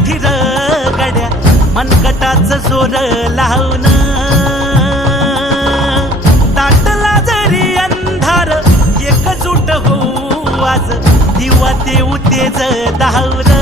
मातीसाठी गड्या मनकटाच जोर लावून दाटला जरी अंधार एकजूट होऊ आज दिवा ते उतेज धावलं